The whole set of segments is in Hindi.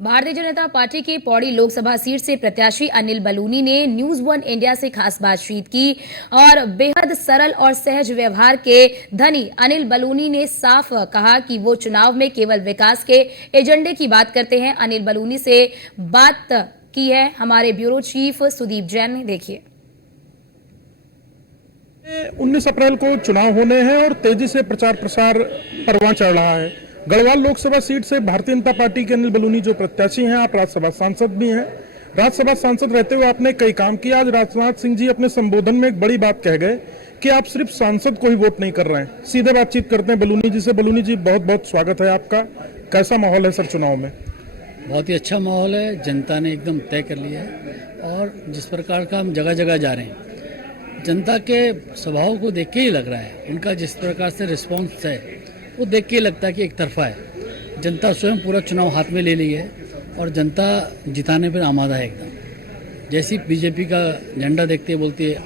भारतीय जनता पार्टी के पौड़ी लोकसभा सीट से प्रत्याशी अनिल बलूनी ने न्यूज वन इंडिया से खास बातचीत की और बेहद सरल और सहज व्यवहार के धनी अनिल बलूनी ने साफ कहा कि वो चुनाव में केवल विकास के एजेंडे की बात करते हैं। अनिल बलूनी से बात की है हमारे ब्यूरो चीफ सुदीप जैन ने। देखिए, 19 अप्रैल को चुनाव होने हैं और तेजी से प्रचार प्रसार परवान चढ़ रहा है। गढ़वाल लोकसभा सीट से भारतीय जनता पार्टी के अनिल बलूनी जो प्रत्याशी हैं, आप राज्यसभा सांसद भी हैं। राज्यसभा सांसद रहते हुए आपने कई काम किया। आज राजनाथ सिंह जी अपने संबोधन में एक बड़ी बात कह गए कि आप सिर्फ सांसद को ही वोट नहीं कर रहे हैं। सीधे बातचीत करते हैं बलूनी जी से। बलूनी जी, बहुत बहुत स्वागत है आपका। कैसा माहौल है सर चुनाव में? बहुत ही अच्छा माहौल है। जनता ने एकदम तय कर लिया है और जिस प्रकार का हम जगह जगह जा रहे हैं, जनता के स्वभाव को देख के ही लग रहा है, उनका जिस प्रकार से रिस्पांस है वो देख के ही लगता है कि एक तरफा है। जनता स्वयं पूरा चुनाव हाथ में ले ली है और जनता जिताने पर आमादा है एकदम। जैसी बीजेपी का झंडा देखते बोलती है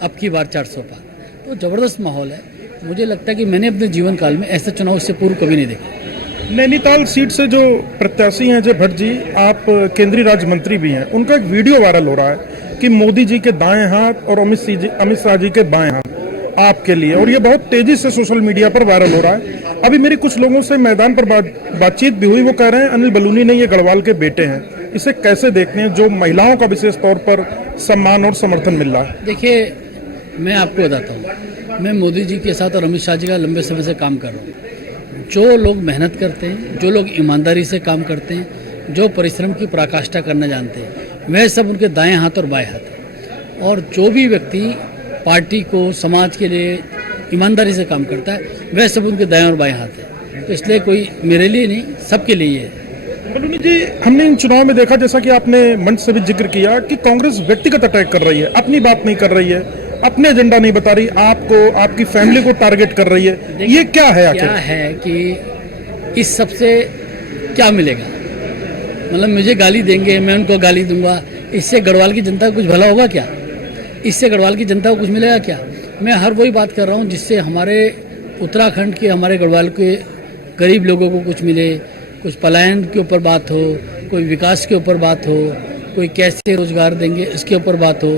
अब की बार 400 पार, तो ज़बरदस्त माहौल है। मुझे लगता है कि मैंने अपने जीवन काल में ऐसा चुनाव इससे पूर्व कभी नहीं देखा। नैनीताल सीट से जो प्रत्याशी हैं अजय भट्ट जी, आप केंद्रीय राज्य मंत्री भी हैं। उनका एक वीडियो वायरल हो रहा है कि मोदी जी के दाएं हाथ और अमित शाह जी के बाएं हाथ आपके लिए, और ये बहुत तेजी से सोशल मीडिया पर वायरल हो रहा है। अभी मेरी कुछ लोगों से मैदान पर बातचीत भी हुई। वो कह रहे हैं अनिल बलूनी नहीं, ये गढ़वाल के बेटे हैं। इसे कैसे देखते हैं जो महिलाओं का विशेष तौर पर सम्मान और समर्थन मिल रहा है? देखिए, मैं आपको बताता हूँ, मैं मोदी जी के साथ और अमित शाह जी का लंबे समय से काम कर रहा हूँ। जो लोग मेहनत करते हैं, जो लोग ईमानदारी से काम करते हैं, जो परिश्रम की पराकाष्ठा करना जानते हैं, वह सब उनके दाएं हाथ और बाएं हाथ है। और जो भी व्यक्ति पार्टी को, समाज के लिए ईमानदारी से काम करता है, वह सब उनके दाएं और बाएं हाथ है। तो इसलिए कोई मेरे लिए नहीं, सबके लिए है। बलूनी जी, हमने इन चुनाव में देखा, जैसा कि आपने मंच से भी जिक्र किया, कि कांग्रेस व्यक्तिगत अटैक कर रही है, अपनी बात नहीं कर रही है, अपने एजेंडा नहीं बता रही, आपको, आपकी फैमिली को टारगेट कर रही है। ये क्या है आखिर? क्या है कि इस सबसे क्या मिलेगा? मतलब मुझे गाली देंगे, मैं उनको गाली दूंगा, इससे गढ़वाल की जनता को कुछ भला होगा क्या? इससे गढ़वाल की जनता को कुछ मिलेगा क्या? मैं हर वही बात कर रहा हूँ जिससे हमारे उत्तराखंड के, हमारे गढ़वाल के गरीब लोगों को कुछ मिले। कुछ पलायन के ऊपर बात हो, कोई विकास के ऊपर बात हो, कोई कैसे रोजगार देंगे इसके ऊपर बात हो,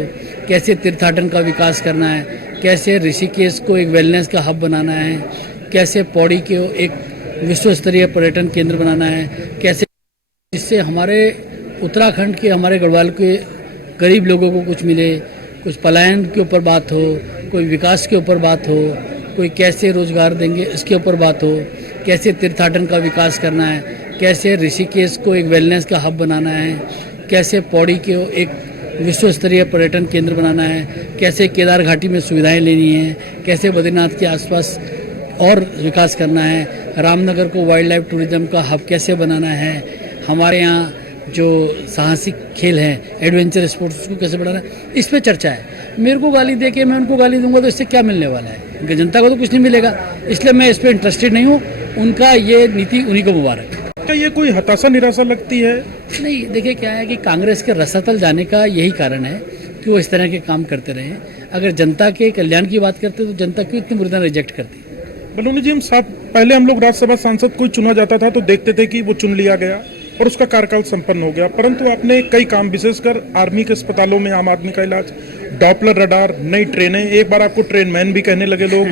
कैसे तीर्थाटन का विकास करना है, कैसे ऋषिकेश को एक वेलनेस का हब बनाना है, कैसे पौड़ी को एक विश्व स्तरीय पर्यटन केंद्र बनाना है, कैसे जिससे हमारे उत्तराखंड के, हमारे गढ़वाल के गरीब लोगों को कुछ मिले। कुछ पलायन के ऊपर बात हो, कोई विकास के ऊपर बात हो, कोई कैसे रोजगार देंगे इसके ऊपर बात हो, कैसे तीर्थाटन का विकास करना है, कैसे ऋषिकेश को एक वेलनेस का हब बनाना है, कैसे पौड़ी को एक विश्व स्तरीय पर्यटन केंद्र बनाना है, कैसे केदार घाटी में सुविधाएं लेनी है, कैसे बद्रीनाथ के आसपास और विकास करना है, रामनगर को वाइल्ड लाइफ टूरिज्म का हब कैसे बनाना है, हमारे यहाँ जो साहसिक खेल हैं, एडवेंचर स्पोर्ट्स, उसको कैसे बढ़ाना है, इस पे चर्चा है। मेरे को गाली दे के मैं उनको गाली दूंगा तो इससे क्या मिलने वाला है? जनता को तो कुछ नहीं मिलेगा। इसलिए मैं इस पे इंटरेस्टेड नहीं हूँ। उनका ये नीति उन्हीं को मुबारक। क्या ये कोई हताशा निराशा लगती है? नहीं, देखिए क्या है कि कांग्रेस के रसातल जाने का यही कारण है कि वो इस तरह के काम करते रहे। अगर जनता के कल्याण की बात करते तो जनता क्यों इतनी बुरी तरह रिजेक्ट करती? बलूनी जी, पहले हम लोग राज्यसभा सांसद कोई चुना जाता था तो देखते थे कि वो चुन लिया गया और उसका कार्यकाल संपन्न हो गया, परंतु आपने कई काम, विशेषकर आर्मी के अस्पतालों में आम आदमी का इलाज, डॉपलर रडार, नई ट्रेनें, एक बार आपको ट्रेन मैन भी कहने लगे लोग।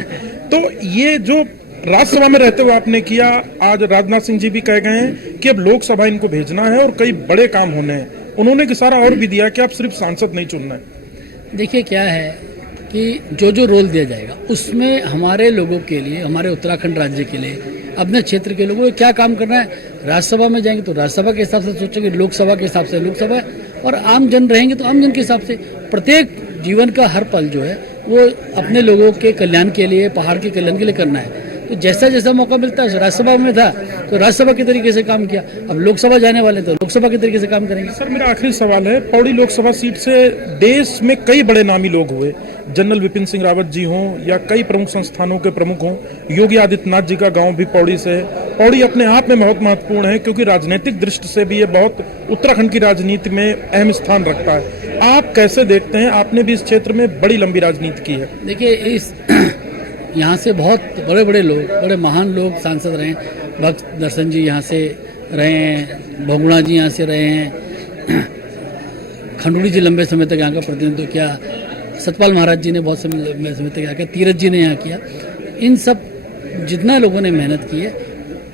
तो ये जो राज्यसभा में रहते हुए आपने किया, आज राजनाथ सिंह जी भी कह गए हैं कि अब लोकसभा इनको भेजना है और कई बड़े काम होने हैं। उन्होंने इशारा और भी दिया कि आप सिर्फ सांसद नहीं चुनना है। देखिए क्या है कि जो रोल दिया जाएगा उसमें हमारे लोगों के लिए, हमारे उत्तराखंड राज्य के लिए, अपने क्षेत्र के लोगों को क्या काम करना है। राज्यसभा में जाएंगे तो राज्यसभा के हिसाब से सोचेंगे, लोकसभा के हिसाब से लोकसभा, और आम जन रहेंगे तो आम जन के हिसाब से। प्रत्येक जीवन का हर पल जो है वो अपने लोगों के कल्याण के लिए, पहाड़ के कल्याण के लिए करना है। तो जैसा जैसा मौका मिलता है, राज्यसभा में था तो राज्यसभा के तरीके से काम किया, अब लोकसभा जाने वाले तो लोकसभा के तरीके से काम करेंगे। सर, मेरा आखिरी सवाल है, पौड़ी लोकसभा सीट से देश में कई बड़े नामी लोग हुए, जनरल विपिन सिंह रावत जी हों या कई प्रमुख संस्थानों के प्रमुख हों, योगी आदित्यनाथ जी का गांव भी पौड़ी से है। पौड़ी अपने आप में बहुत महत्वपूर्ण है क्योंकि राजनीतिक दृष्टि से भी ये बहुत उत्तराखंड की राजनीति में अहम स्थान रखता है। आप कैसे देखते हैं? आपने भी इस क्षेत्र में बड़ी लंबी राजनीति की है। देखिए, इस यहाँ से बहुत बड़े बड़े लोग, बड़े महान लोग सांसद रहे। भक्त दर्शन जी यहाँ से रहे हैं, बहुगुणा जी यहाँ से रहे हैं, खंडूड़ी जी लंबे समय तक यहाँ का प्रतिनिधित्व किया, सतपाल महाराज जी ने बहुत लंबे समय तक यहाँ किया, तीरथ जी ने यहाँ किया। इन सब जितना लोगों ने मेहनत की है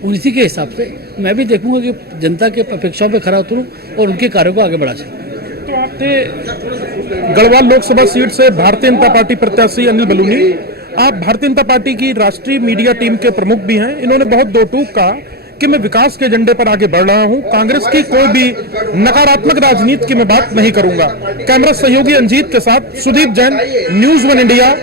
उसी के हिसाब से मैं भी देखूंगा कि जनता के अपेक्षाओं पे खरा उतरूं और उनके कार्यों को आगे बढ़ा सकूं। तो आपने गढ़वाल लोकसभा सीट से भारतीय जनता पार्टी प्रत्याशी अनिल बलूनी, आप भारतीय जनता पार्टी की राष्ट्रीय मीडिया टीम के प्रमुख भी हैं। इन्होंने बहुत दो टूक कहा कि मैं विकास के एजेंडे पर आगे बढ़ रहा हूं, कांग्रेस की कोई भी नकारात्मक राजनीति की मैं बात नहीं करूंगा। कैमरा सहयोगी अंजीत के साथ सुदीप जैन, न्यूज़ 1 इंडिया।